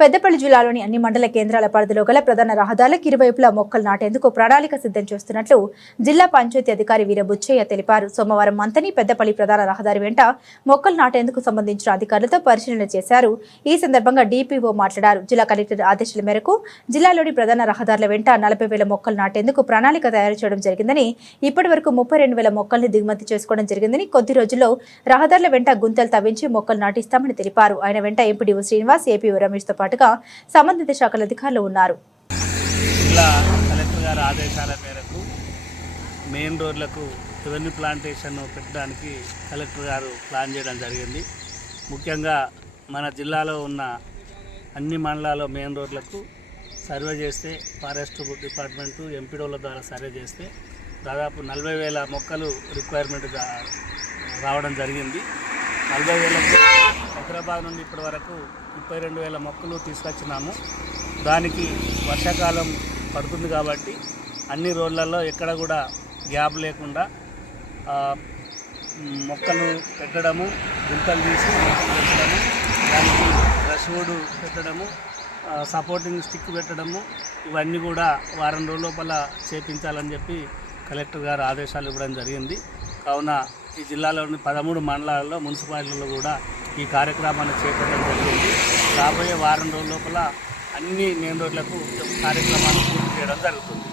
పెద్దపల్లి జిల్లాలోని అన్ని మండల కేంద్రాల పరిధిలో గల ప్రధాన రహదారులకు ఇరువైపులా మొక్కలు నాటేందుకు ప్రణాళిక సిద్ధం చేస్తున్నట్లు జిల్లా పంచాయతీ అధికారి వీరబుచ్చయ్య తెలిపారు. సోమవారం మంతని పెద్దపల్లి ప్రధాన రహదారి వెంట మొక్కలు నాటేందుకు సంబంధించిన అధికారులతో పరిశీలన చేశారు. ఈ సందర్భంగా డిపిఓ మాట్లాడారు. జిల్లా కలెక్టర్ ఆదేశాల మేరకు జిల్లాలోని ప్రధాన రహదారుల వెంట 40,000 మొక్కలు నాటేందుకు ప్రణాళిక తయారు చేయడం జరిగిందని, ఇప్పటి వరకు 32,000 మొక్కల్ని దిగుమతి చేసుకోవడం జరిగిందని, కొద్ది రోజుల్లో రహదారుల వెంట గుంతలు తవ్వించి మొక్కలు నాటిస్తామని తెలిపారు. ఆయన వెంట ఎంపీడీఓ శ్రీనివాస్, ఏపీఓ రమేష్ తో పాటుగా సంబంధిత శాఖల అధికారులు ఉన్నారు. జిల్లా కలెక్టర్ గారి ఆదేశాల మేరకు మెయిన్ రోడ్లకు రెవెన్యూ ప్లాంటేషన్ పెట్టడానికి కలెక్టర్ గారు ప్లాన్ చేయడం జరిగింది. ముఖ్యంగా మన జిల్లాలో ఉన్న అన్ని మండలాల్లో మెయిన్ రోడ్లకు సర్వే చేస్తే, ఫారెస్ట్ డిపార్ట్మెంటు ఎంపీడోల ద్వారా సర్వే చేస్తే దాదాపు 40,000 మొక్కలు రిక్వైర్మెంట్ రావడం జరిగింది. 40,000 హైదరాబాద్ నుండి ఇప్పటి వరకు 32,000 మొక్కలు తీసుకొచ్చినాము. దానికి వర్షాకాలం పడుతుంది కాబట్టి అన్ని రోడ్లలో ఎక్కడ కూడా గ్యాప్ లేకుండా మొక్కలు పెట్టడము, గుంతలు తీసి మొక్కలు పెట్టడము, దానికి బ్రష్వుడ్ పెట్టడము, సపోర్టింగ్ స్టిక్ పెట్టడము, ఇవన్నీ కూడా వారం రోజుల లోపల చేపించాలని చెప్పి కలెక్టర్ గారు ఆదేశాలు ఇవ్వడం జరిగింది. కావున ఈ జిల్లాలోని 13 మండలాల్లో మున్సిపాలిటీల్లో కూడా ఈ కార్యక్రమాన్ని చేపట్టడం జరిగింది. రాబోయే వారం రోజుల లోపల అన్ని మెయిన్ రోడ్లకు కార్యక్రమాన్ని పూర్తి చేయడం జరుగుతుంది.